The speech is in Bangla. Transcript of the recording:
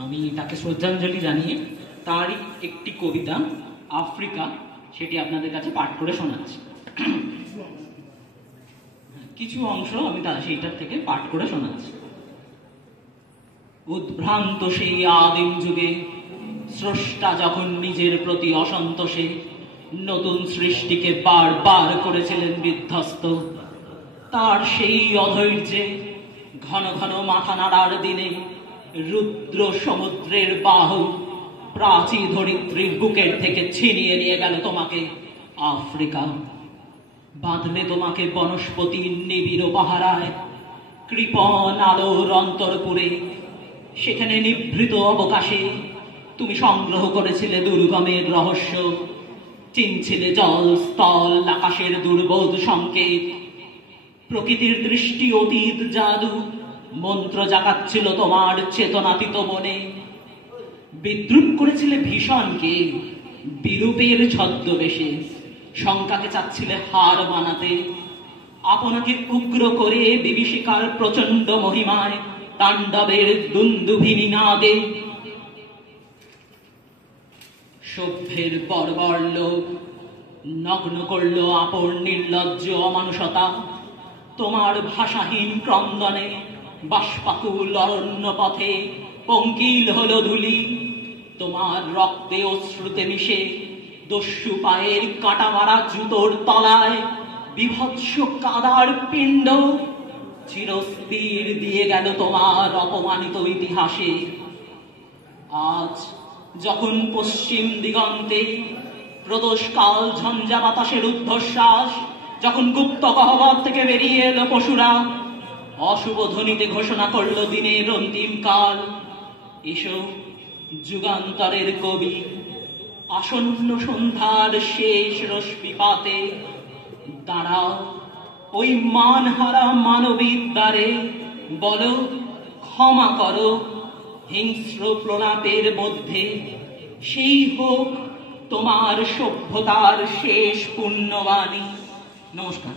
আমি তাকে শ্রদ্ধাঞ্জলি জানিয়ে তারই একটি কবিতা আফ্রিকা সেটি আপনাদের কাছে পাঠ করে শোনাচ্ছি। কিছু অংশ আমি সেইটার থেকে পাঠ করে শোনাচ্ছি। উদ্ভ্রান্ত সেই আদিম যুগে স্রষ্টা যখন নিজের প্রতি অসন্তোষে নতুন সৃষ্টিকে বারবার করেছিলেন বিধ্বস্ত, তার সেই অধৈর্যে ঘন ঘন মাথা নাড়ার দিনে রুদ্র সমুদ্রের বাহু প্রাচী ধরিত্রীর বুকের থেকে ছিনিয়ে নিয়ে গেল তোমাকে আফ্রিকা। বাঁধলে তোমাকে বনস্পতির নিবিড় পাহারায়, কৃপণ আলোর অন্তরপুরে, সেখানে নিভৃত অবকাশে তুমি সংগ্রহ করেছিলে দুর্গমের রহস্য, চিনছিলে জল স্থল আকাশের দুর্বোধ সংকেত। প্রকৃতির দৃষ্টি অতীত জাদু মন্ত্র জাগাচ্ছিল তোমার চেতনাতীত মনে। বিদ্রুপ করেছিলে ভীষণকে বিরূপের ছদ্মবেশে, শঙ্কাকে চাচ্ছিলে হার মানাতে। আপনাকে উগ্র করে বিভীষিকার প্রচন্ড মহিমায় তাণ্ডবের দুন্দুভিনী নাদে। সভ্যের বর্বর লোক নগ্ন করল আপন নির্লজ্জ অমানুষতা। তোমার ভাষাহীন ক্রন্দনে বাষ্পাকুল অরণ্য পথে পঙ্কিল হলো ধুলি। তোমার রক্তে অশ্রুতে মিশে দস্যু পায়ের কাটা মারা জুতোর তলায় বিভৎস কাদার পিণ্ড চিরস্থির দিয়ে গেল তোমার অপমানিত ইতিহাসে। আজ যখন পশ্চিম দিগন্তে প্রদোষকাল ঝঞ্ঝা বাতাসের ঊর্ধ্বশ্বাস, যখন গুপ্ত গহ্বর থেকে বেরিয়ে এলো পশুরা, অশুভ ধ্বনিতে ঘোষণা করল দিনের অন্তিম কাল। এসো যুগান্তরের কবি, আসন্ন সন্ধ্যার শেষ রশ্মিপাতে দাঁড়াও ওই মানহারা মানবিক দ্বারে, বলো ক্ষমা করো হিংস্র প্রলাপের মধ্যে, সেই হোক তোমার সভ্যতার শেষ পুণ্যবাণী। নমস্কার।